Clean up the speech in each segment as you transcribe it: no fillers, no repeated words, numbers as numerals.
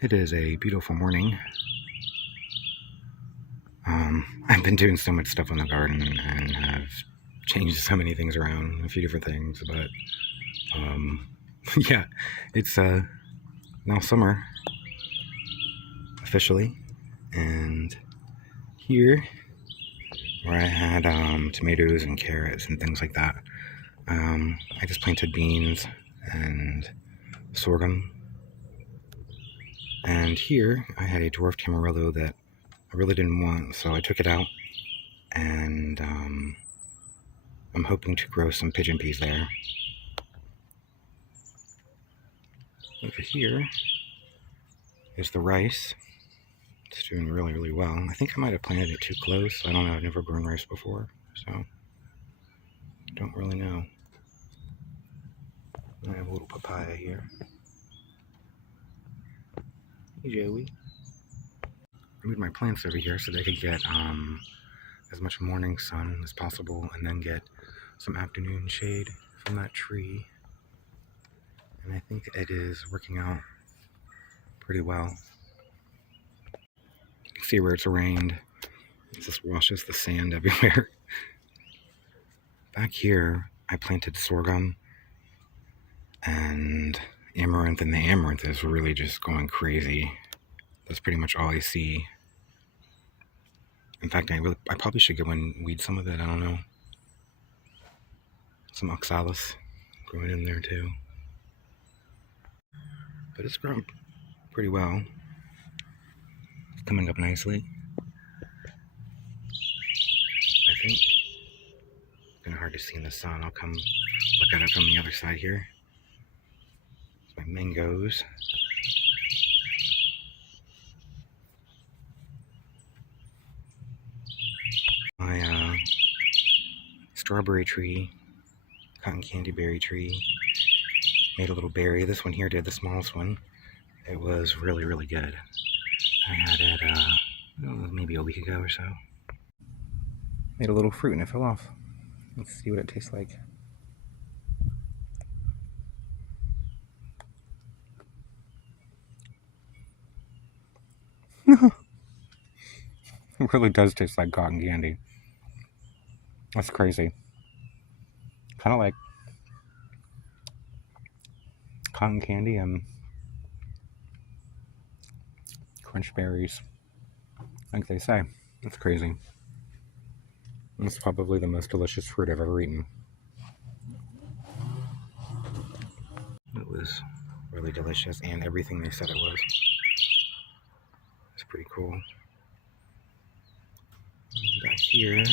It is a beautiful morning. I've been doing so much stuff in the garden and have changed so many things around, a few different things, but yeah, it's now summer officially, and here where I had tomatoes and carrots and things like that, I just planted beans and sorghum. And here I had a dwarf tamarillo that I really didn't want, so I took it out, and I'm hoping to grow some pigeon peas there. Over here is the rice. It's doing really, really well. I think I might have planted it too close. I don't know. I've never grown rice before, so don't really know. I have a little papaya here. Hey, Joey. I moved my plants over here so they could get as much morning sun as possible and then get some afternoon shade from that tree. And I think it is working out pretty well. You can see where it's rained. It just washes the sand everywhere. Back here, I planted sorghum and amaranth, and the amaranth is really just going crazy. That's pretty much all I see. In fact, I probably should go and weed some of it. I don't know. Some oxalis growing in there too. But it's grown pretty well. It's coming up nicely, I think. It's kind of hard to see in the sun. I'll come look at it from the other side here. My mangoes. My strawberry tree, cotton candy berry tree, made a little berry. This one here did, the smallest one. It was really, really good. I had it maybe a week ago or so. Made a little fruit and it fell off. Let's see what it tastes like. It really does taste like cotton candy. That's crazy. Kind of like cotton candy and crunch berries, like they say. That's crazy. It's probably the most delicious fruit I've ever eaten. It was really delicious, and everything they said it was. It's pretty cool. Back here,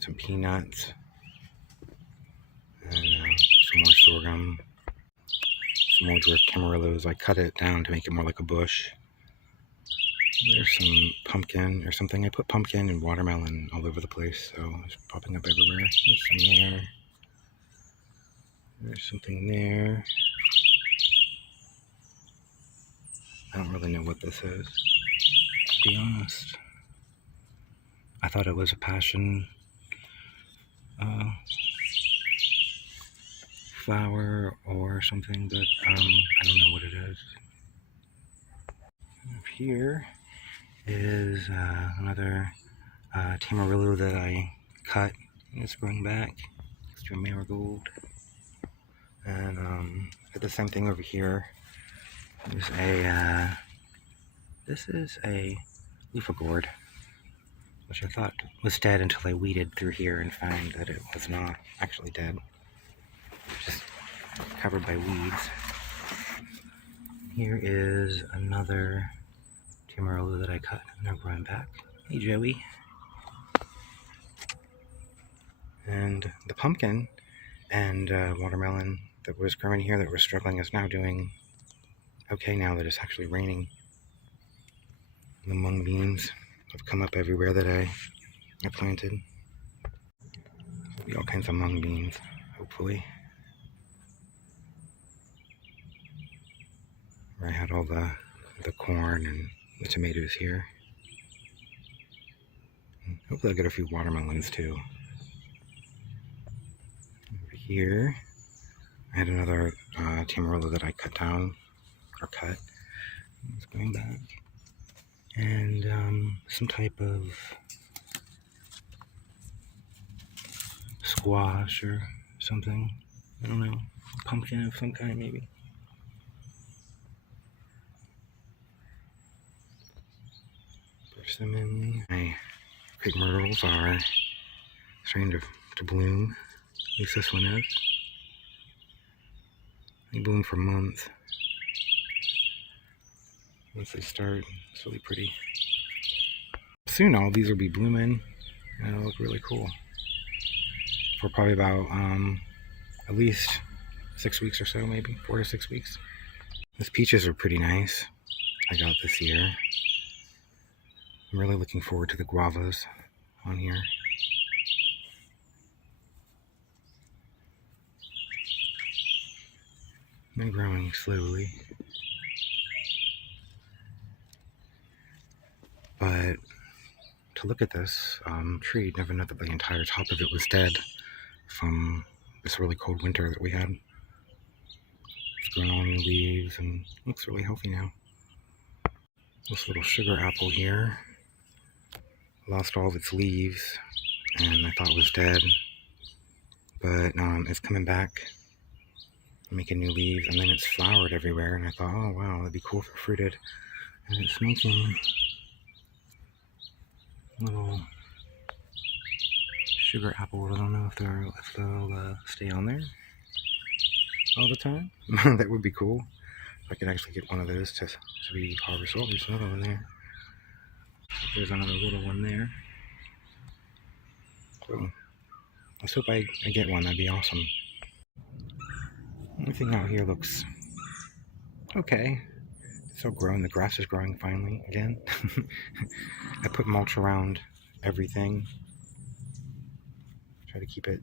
some peanuts, and some more sorghum, some more dwarf camarillos. I cut it down to make it more like a bush. There's some pumpkin or something. I put pumpkin and watermelon all over the place, so it's popping up everywhere. There's some there. There's something there. I don't really know what this is, to be honest. I thought it was a passion flower or something, but I don't know what it is. Up here is another tamarillo that I cut. It's growing back. Extra marigold. And did the same thing over here. This is a leaf gourd, which I thought was dead until I weeded through here and found that it was not actually dead. Just covered by weeds. Here is another tamarillo that I cut, and they're growing back. Hey, Joey. And the pumpkin and watermelon that was growing here that was struggling is now doing okay now that it's actually raining. The mung beans have come up everywhere that I planted. There'll be all kinds of mung beans, hopefully. Where I had all the corn and the tomatoes here. And hopefully I'll get a few watermelons too. Over here, I had another tamarillo that I cut down, or cut. It's going back. And some type of squash or something. I don't know. Pumpkin of some kind, maybe. Persimmon. My crepe myrtles are starting to bloom. At least this one is. They bloom for months. Once they start, it's really pretty. Soon all these will be blooming, and it'll look really cool. For probably about at least 6 weeks or so, maybe 4 to 6 weeks. These peaches are pretty nice. I got this year. I'm really looking forward to the guavas on here. They're growing slowly. But to look at this tree, never know that the entire top of it was dead from this really cold winter that we had. It's growing all new leaves and looks really healthy now. This little sugar apple here lost all of its leaves and I thought it was dead, but it's coming back, making new leaves, and then it's flowered everywhere, and I thought, oh wow, that'd be cool if it fruited. And it's making little sugar apples. I don't know if they'll stay on there all the time. That would be cool. If I could actually get one of those to be harvested. Oh, there's another one there. There's another little one there. So let's hope I get one. That'd be awesome. Everything out here looks okay. It's all growing. The grass is growing finally again. I put mulch around everything. Try to keep it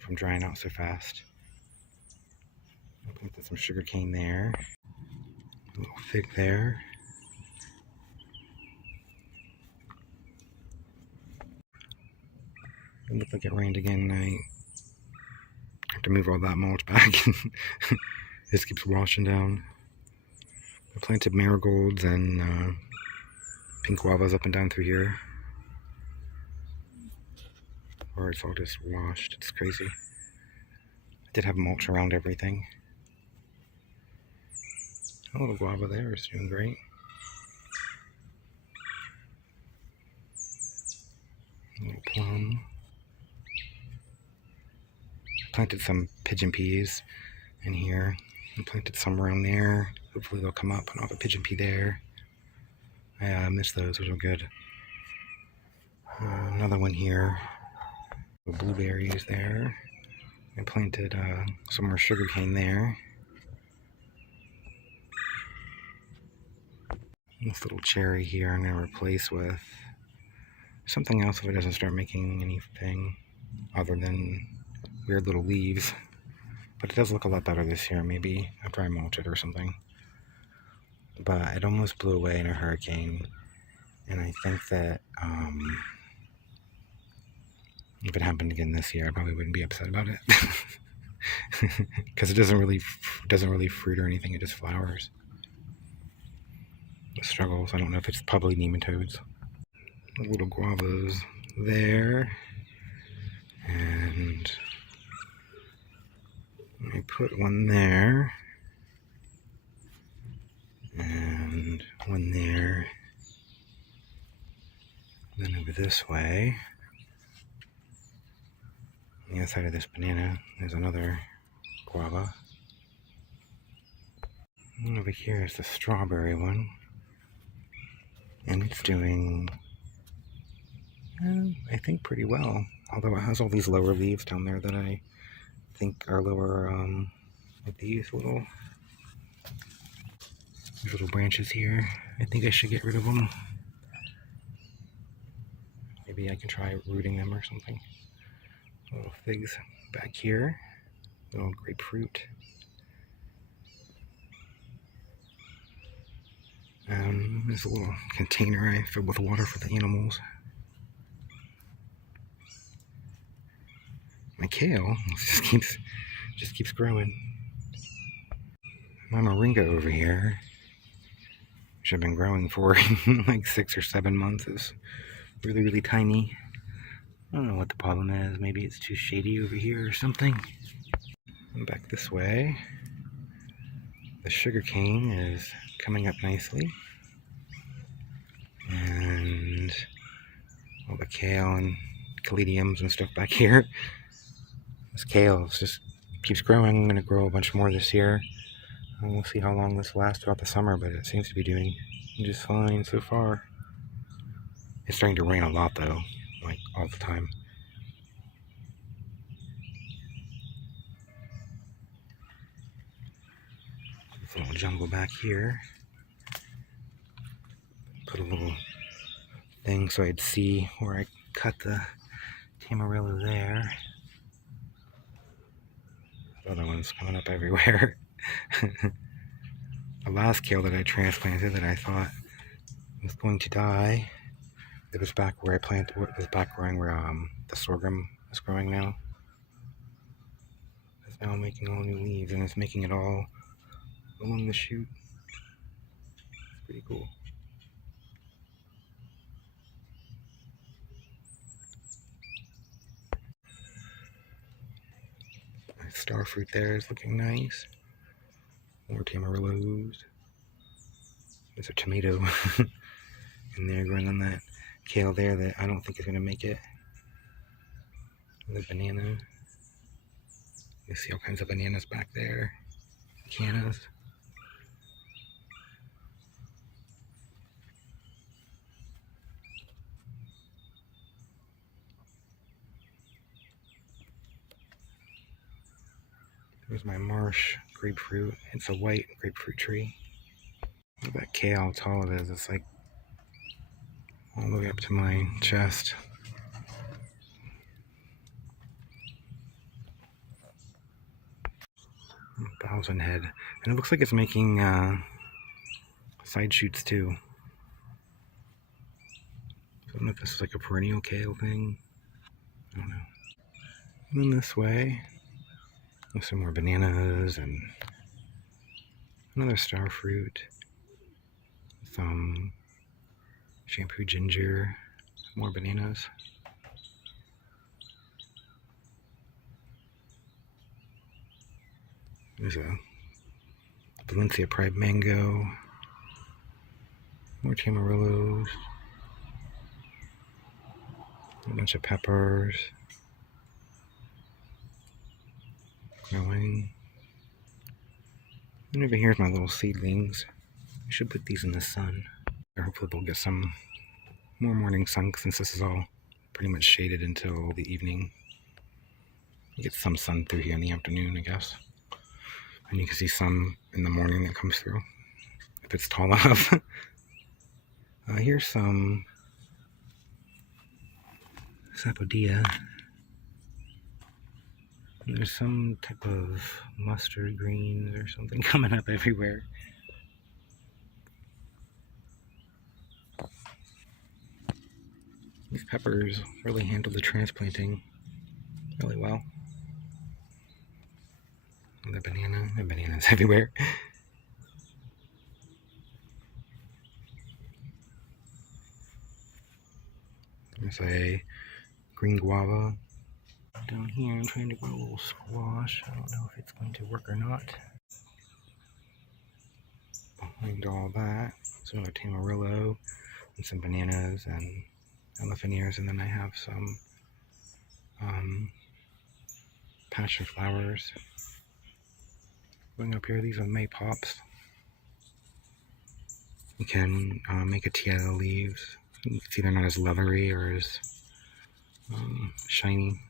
from drying out so fast. I planted some sugar cane there. A little fig there. It looked like it rained again, and I have to move all that mulch back. This keeps washing down. I planted marigolds and pink guavas up and down through here. Or it's all just washed. It's crazy. I did have mulch around everything. A little guava there is doing great. A little plum. Planted some pigeon peas in here. I planted some around there. Hopefully they'll come up, and I'll have a pigeon pea there. I missed those, those are good. Another one here. Blueberries there. I planted some more sugar cane there. This little cherry here I'm going to replace with something else if it doesn't start making anything other than weird little leaves. But it does look a lot better this year, maybe after I mulch it or something. But it almost blew away in a hurricane, and I think that if it happened again this year, I probably wouldn't be upset about it. Because it doesn't really fruit or anything, it just flowers. It struggles. I don't know if it's probably nematodes. Little guavas there. And I put one there. And one there. Then over this way, on the other side of this banana, there's another guava. And over here is the strawberry one. And it's doing, I think, pretty well. Although it has all these lower leaves down there that I think are lower, like these little branches here. I think I should get rid of them. Maybe I can try rooting them or something. Little figs back here. Little grapefruit. There's a little container I filled with water for the animals. My kale just keeps growing. my moringa over here, which I've been growing for like 6 or 7 months, is really, really tiny. I don't know what the problem is. Maybe it's too shady over here or something. And back this way, the sugar cane is coming up nicely. And all the kale and caladiums and stuff back here. This kale just keeps growing. I'm going to grow a bunch more this year. And we'll see how long this lasts throughout the summer, but it seems to be doing just fine so far. It's starting to rain a lot though, like all the time. This little jungle back here. Put a little thing so I'd see where I cut the tamarillo there. The other one's coming up everywhere. The last kale that I transplanted that I thought was going to die, it was back where I planted. It was back growing where the sorghum is growing now. It's now making all new leaves, and it's making it all along the shoot. It's pretty cool. My star fruit there is looking nice. More tamarillos. There's a tomato in there growing on that kale there that I don't think is going to make it. The banana. You see all kinds of bananas back there. Cannas. There's my marsh grapefruit. It's a white grapefruit tree. Look at that kale, how tall it is. It's like all the way up to my chest. 1,000 head. And it looks like it's making side shoots too. I don't know if this is like a perennial kale thing. I don't know. And then this way, there's some more bananas and another star fruit. Some shampoo ginger, more bananas. There's a Valencia Pride mango, more tamarillos, a bunch of peppers growing. And over here's my little seedlings. I should put these in the sun. Hopefully they'll get some more morning sun since this is all pretty much shaded until the evening. You get some sun through here in the afternoon, I guess. And you can see some in the morning that comes through, if it's tall enough. Here's some sapodilla. There's some type of mustard greens or something coming up everywhere. These peppers really handle the transplanting really well. And the bananas everywhere. There's a green guava. Down here I'm trying to grow a little squash. I don't know if it's going to work or not. Behind all that, some other tamarillo and some bananas and elephant ears, and then I have some passion flowers. Going up here, these are May pops. You can make a tea out of the leaves. You can see they're not as leathery or as shiny.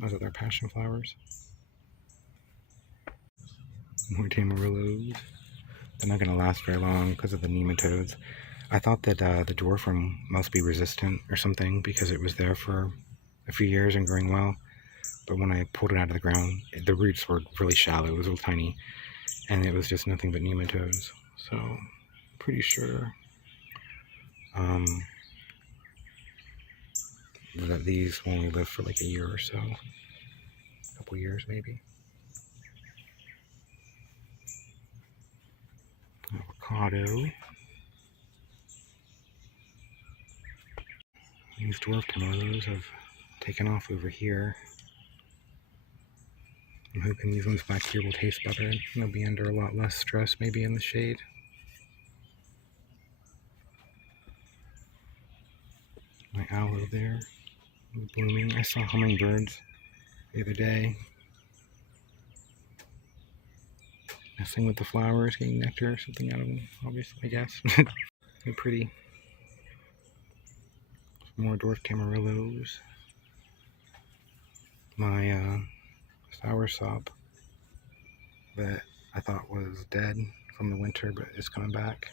Those are their passion flowers. More tamarillos. They're not going to last very long because of the nematodes. I thought that the dwarfum must be resistant or something because it was there for a few years and growing well. But when I pulled it out of the ground, the roots were really shallow. It was real tiny. And it was just nothing but nematodes. So, pretty sure that these will only live for like a year or so. A couple years maybe. avocado. These dwarf camellias have taken off over here. I'm hoping these ones back here will taste better. They'll be under a lot less stress, maybe in the shade. My aloe there, blooming. I saw hummingbirds the other day. Messing with the flowers, getting nectar or something out of them, obviously, I guess. They're pretty. Some more dwarf camarillos. My soursop that I thought was dead from the winter, but it's coming back.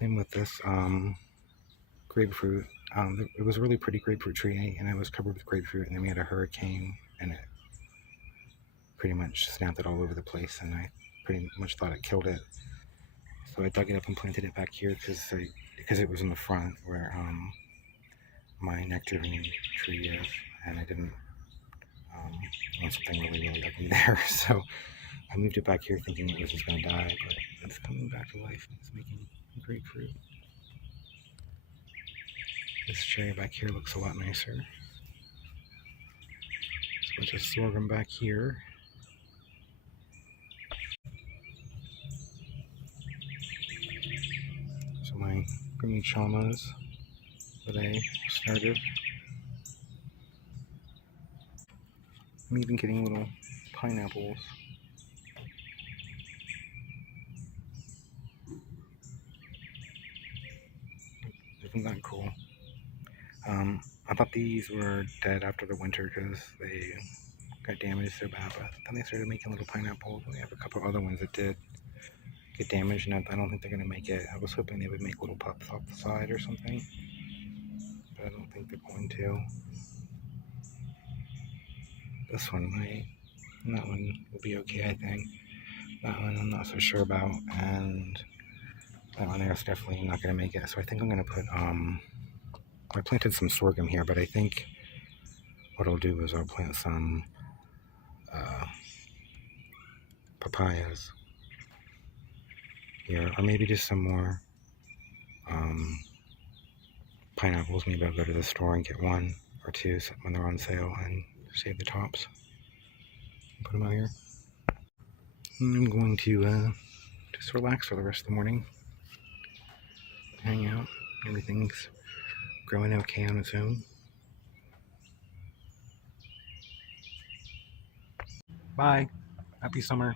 Same with this grapefruit. It was a really pretty grapefruit tree, and it was covered with grapefruit, and then we had a hurricane, and it pretty much snapped it all over the place, and I pretty much thought it killed it. So I dug it up and planted it back here because it was in the front where my nectarine tree is, and I didn't want something really ugly there. So I moved it back here thinking it was just going to die, but it's coming back to life and it's making grapefruit. This cherry back here looks a lot nicer. There's a bunch of sorghum back here. So my green chamas that I started. I'm even getting little pineapples. Isn't that cool? I thought these were dead after the winter because they got damaged so bad, but then they started making little pineapples. We have a couple other ones that did get damaged, and I don't think they're going to make it. I was hoping they would make little pups off the side or something, but I don't think they're going to. This one might. And that one will be okay, I think. That one I'm not so sure about, and that one there's definitely not going to make it. So I think I'm going to put, I planted some sorghum here, but I think what I'll do is I'll plant some papayas here, or maybe just some more pineapples. Maybe I'll go to the store and get one or two when they're on sale and save the tops and put them out here. And I'm going to just relax for the rest of the morning, hang out. Everything's growing okay on its own. Bye. Happy summer.